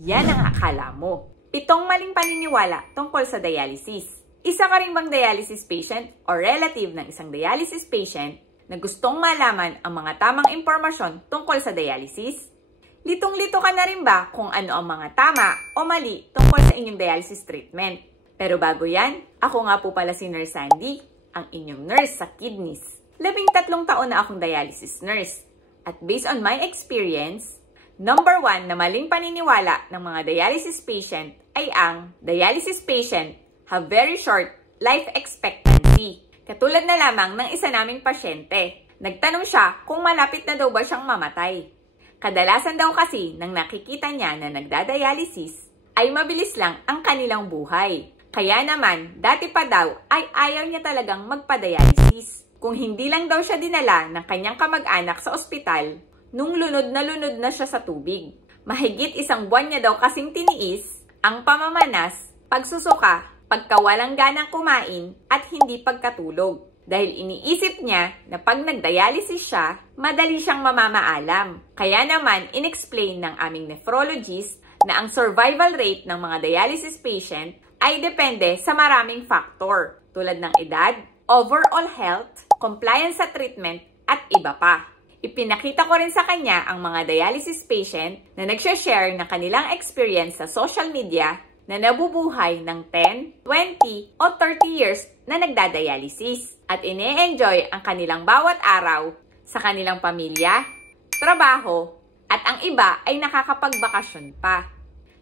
Yan ang akala mo. Itong maling paniniwala tungkol sa dialysis. Isa ka rin bang dialysis patient o relative ng isang dialysis patient na gustong malaman ang mga tamang impormasyon tungkol sa dialysis? Litong-lito ka na rin ba kung ano ang mga tama o mali tungkol sa inyong dialysis treatment? Pero bago yan, ako nga po pala si Nurse Sandy, ang inyong nurse sa kidneys. 13 taon na akong dialysis nurse. At based on my experience, number 1 na maling paniniwala ng mga dialysis patient ay ang dialysis patient have very short life expectancy. Katulad na lamang ng isa naming pasyente. Nagtanong siya kung malapit na daw ba siyang mamatay. Kadalasan daw kasi nang nakikita niya na nagdadialysis ay mabilis lang ang kanilang buhay. Kaya naman, dati pa daw ay ayaw niya talagang magpa-dialysis. Kung hindi lang daw siya dinala ng kanyang kamag-anak sa ospital, nung lunod na siya sa tubig. Mahigit 1 buwan niya daw kasing tiniis ang pamamanas, pagsusuka, pagkawalang ganang kumain at hindi pagkatulog. Dahil iniisip niya na pag nagdialysis siya, madali siyang mamamaalam. Kaya naman, inexplain ng aming nephrologist na ang survival rate ng mga dialysis patient ay depende sa maraming factor tulad ng edad, overall health, compliance sa treatment at iba pa. Ipinakita ko rin sa kanya ang mga dialysis patient na nagsha-share ng kanilang experience sa social media na nabubuhay ng 10, 20 o 30 years na nagdadialysis at ine-enjoy ang kanilang bawat araw sa kanilang pamilya, trabaho at ang iba ay nakakapagbakasyon pa.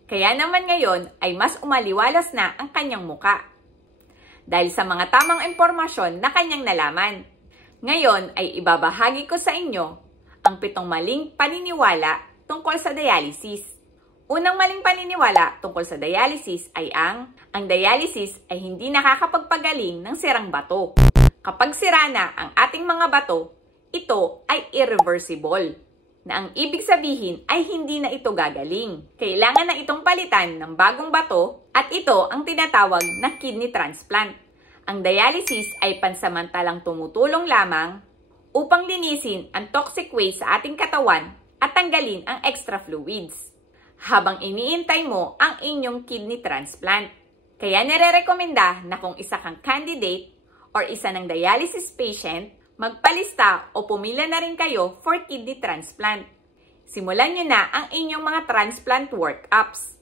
Kaya naman ngayon ay mas umaliwalas na ang kanyang muka dahil sa mga tamang impormasyon na kanyang nalaman. Ngayon ay ibabahagi ko sa inyo ang 7 maling paniniwala tungkol sa dialysis. Unang maling paniniwala tungkol sa dialysis ay ang dialysis ay hindi nakakapagpagaling ng sirang bato. Kapag sira na ang ating mga bato, ito ay irreversible, na ang ibig sabihin ay hindi na ito gagaling. Kailangan na itong palitan ng bagong bato at ito ang tinatawag na kidney transplant. Ang dialysis ay pansamantalang tumutulong lamang upang linisin ang toxic waste sa ating katawan at tanggalin ang extra fluids habang iniintay mo ang inyong kidney transplant. Kaya nire-rekomenda na kung isa kang candidate or isa ng dialysis patient, magpalista o pumila na rin kayo for kidney transplant. Simulan nyo na ang inyong mga transplant workups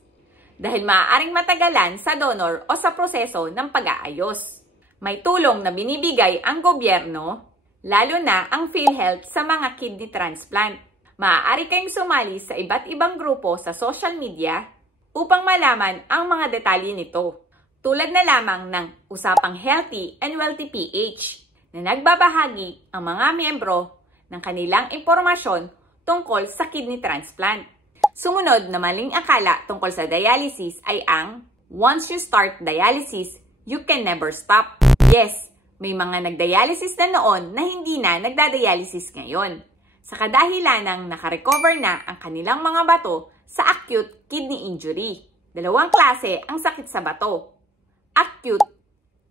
dahil maaaring matagalan sa donor o sa proseso ng pag-aayos. May tulong na binibigay ang gobyerno, lalo na ang PhilHealth sa mga kidney transplant. Maaari kayong sumali sa iba't ibang grupo sa social media upang malaman ang mga detalye nito. Tulad na lamang ng Usapang Healthy and Wealthy PH na nagbabahagi ang mga miyembro ng kanilang impormasyon tungkol sa kidney transplant. Sumunod na maling akala tungkol sa dialysis ay ang once you start dialysis, you can never stop. Yes, may mga nagdialysis na noon na hindi na nagdadialysis ngayon sa kadahilan ng nakarecover na ang kanilang mga bato sa acute kidney injury. 2 klase ang sakit sa bato, acute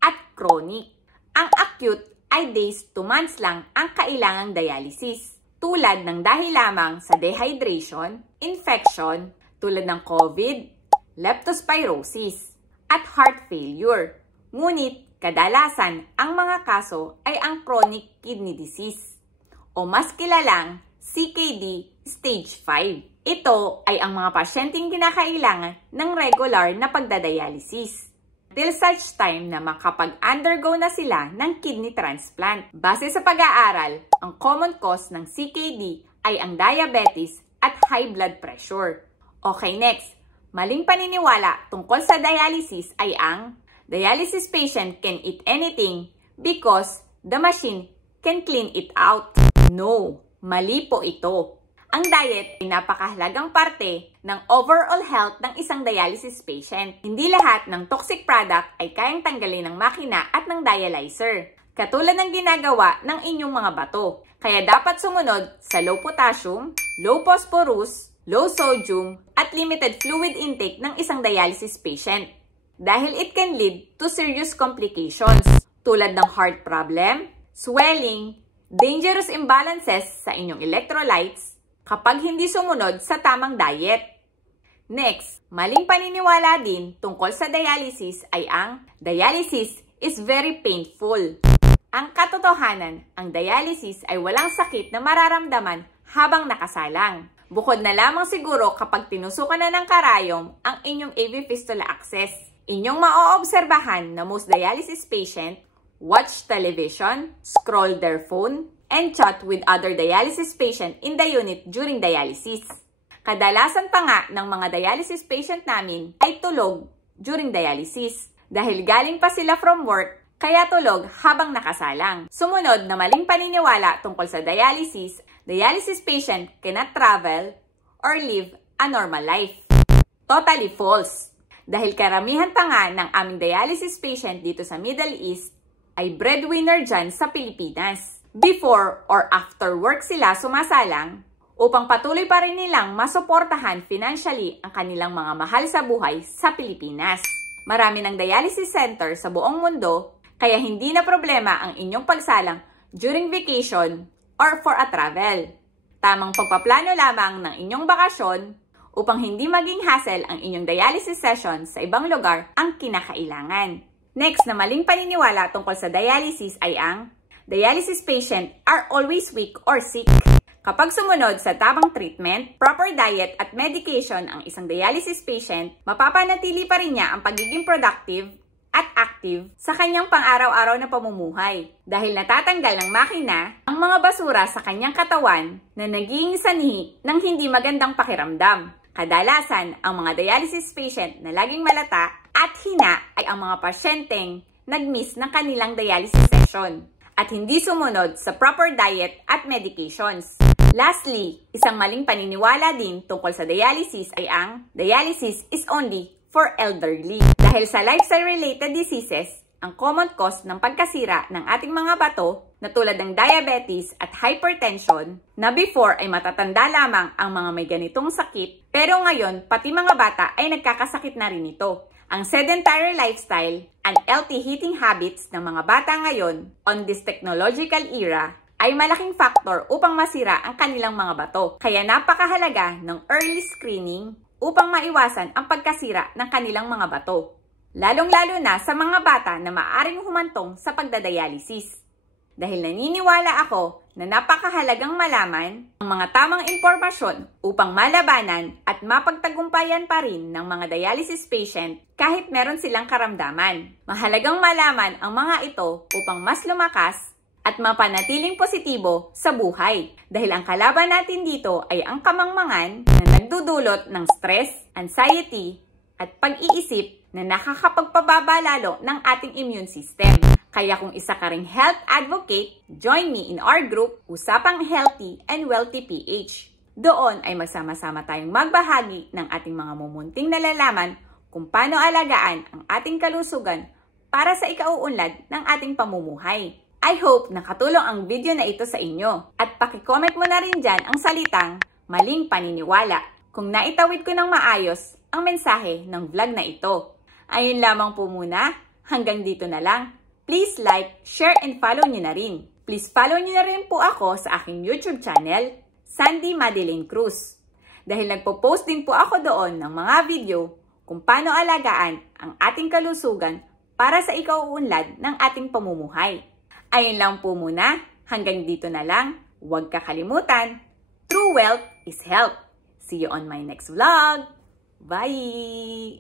at chronic. Ang acute ay days to months lang ang kailangang dialysis, tulad ng dahil lamang sa dehydration, infection, tulad ng COVID, leptospirosis, at heart failure. Ngunit, kadalasan, ang mga kaso ay ang chronic kidney disease o mas kilalang CKD stage 5. Ito ay ang mga pasyenteng kinakailangan ng regular na pagdadialysis till such time na makapag-undergo na sila ng kidney transplant. Base sa pag-aaral, ang common cause ng CKD ay ang diabetes at high blood pressure. Okay, next. Maling paniniwala tungkol sa dialysis ay ang dialysis patient can eat anything because the machine can clean it out. No, mali po ito. Ang diet ay napakahalagang parte ng overall health ng isang dialysis patient. Hindi lahat ng toxic product ay kayang tanggalin ng makina at ng dialyzer, katulad ng ginagawa ng inyong mga bato. Kaya dapat sumunod sa low potassium, low phosphorus, low sodium, at limited fluid intake ng isang dialysis patient. Dahil it can lead to serious complications tulad ng heart problem, swelling, dangerous imbalances sa inyong electrolytes kapag hindi sumunod sa tamang diet. Next, maling paniniwala din tungkol sa dialysis ay ang dialysis is very painful. Ang katotohanan, ang dialysis ay walang sakit na mararamdaman habang nakasalang. Bukod na lamang siguro kapag tinusukan na ng karayom ang inyong AV fistula access. Inyong maoobserbahan na most dialysis patient watch television, scroll their phone, and chat with other dialysis patient in the unit during dialysis. Kadalasan pa nga ng mga dialysis patient namin ay tulog during dialysis dahil galing pa sila from work kaya tulog habang nakasalang. Sumunod na maling paniniwala tungkol sa dialysis, dialysis patient cannot travel or live a normal life. Totally false. Dahil karamihan pa nga ng aming dialysis patient dito sa Middle East ay breadwinner dyan sa Pilipinas. Before or after work sila sumasalang upang patuloy pa rin nilang masuportahan financially ang kanilang mga mahal sa buhay sa Pilipinas. Marami ng dialysis center sa buong mundo kaya hindi na problema ang inyong pagsalang during vacation or for a travel. Tamang pagpaplano lamang ng inyong bakasyon upang hindi maging hassle ang inyong dialysis session sa ibang lugar ang kinakailangan. Next na maling paniniwala tungkol sa dialysis ay ang dialysis patient are always weak or sick. Kapag sumunod sa tamang treatment, proper diet at medication ang isang dialysis patient, mapapanatili pa rin niya ang pagiging productive at active sa kanyang pang-araw-araw na pamumuhay dahil natatanggal ng makina ang mga basura sa kanyang katawan na naging sanhi ng hindi magandang pakiramdam. Kadalasan, ang mga dialysis patient na laging malata at hina ay ang mga pasyenteng nag-miss ng kanilang dialysis session at hindi sumunod sa proper diet at medications. Lastly, isang maling paniniwala din tungkol sa dialysis ay ang dialysis is only for elderly. Dahil sa lifestyle-related diseases, ang common cause ng pagkasira ng ating mga bato na tulad ng diabetes at hypertension na before ay matatanda lamang ang mga may ganitong sakit pero ngayon pati mga bata ay nagkakasakit na rin ito. Ang sedentary lifestyle and healthy eating habits ng mga bata ngayon on this technological era ay malaking faktor upang masira ang kanilang mga bato. Kaya napakahalaga ng early screening upang maiwasan ang pagkasira ng kanilang mga bato. Lalong-lalo na sa mga bata na maaring humantong sa pagdadialysis. Dahil naniniwala ako na napakahalagang malaman ang mga tamang impormasyon upang malabanan at mapagtagumpayan pa rin ng mga dialysis patient kahit meron silang karamdaman. Mahalagang malaman ang mga ito upang mas lumakas at mapanatiling positibo sa buhay. Dahil ang kalaban natin dito ay ang kamangmangan na nagdudulot ng stress, anxiety, at pag-iisip na nakakapagpababa lalo ng ating immune system. Kaya kung isa ka ring health advocate, join me in our group, Usapang Healthy and Wealthy PH. Doon ay magsama-sama tayong magbahagi ng ating mga mumunting nalalaman kung paano alagaan ang ating kalusugan para sa ikauunlad ng ating pamumuhay. I hope nakatulong ang video na ito sa inyo at pakicomment mo na rin dyan ang salitang maling paniniwala kung naitawid ko ng maayos ang mensahe ng vlog na ito. Ayun lamang po muna, hanggang dito na lang. Please like, share, and follow nyo na rin. Please follow nyo na rin po ako sa aking YouTube channel, Sandy Madeline Cruz. Dahil nagpo-post din po ako doon ng mga video kung paano alagaan ang ating kalusugan para sa ikauunlad ng ating pamumuhay. Ayun lang po muna, hanggang dito na lang. Huwag kakalimutan, true wealth is health. See you on my next vlog. Bye!